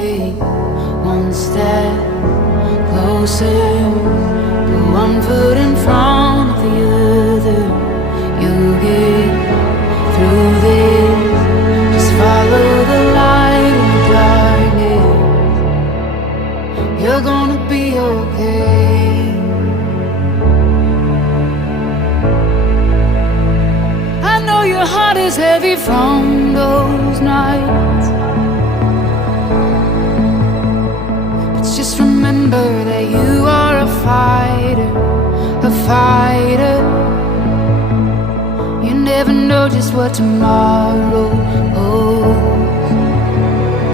take one step closer, put one foot in front of the other. You'll get through this, just follow the light in the darkness. You're gonna be okay. I know your heart is heavy from those nights, but just remember that you are a fighter, a fighter. You never know just what tomorrow holds.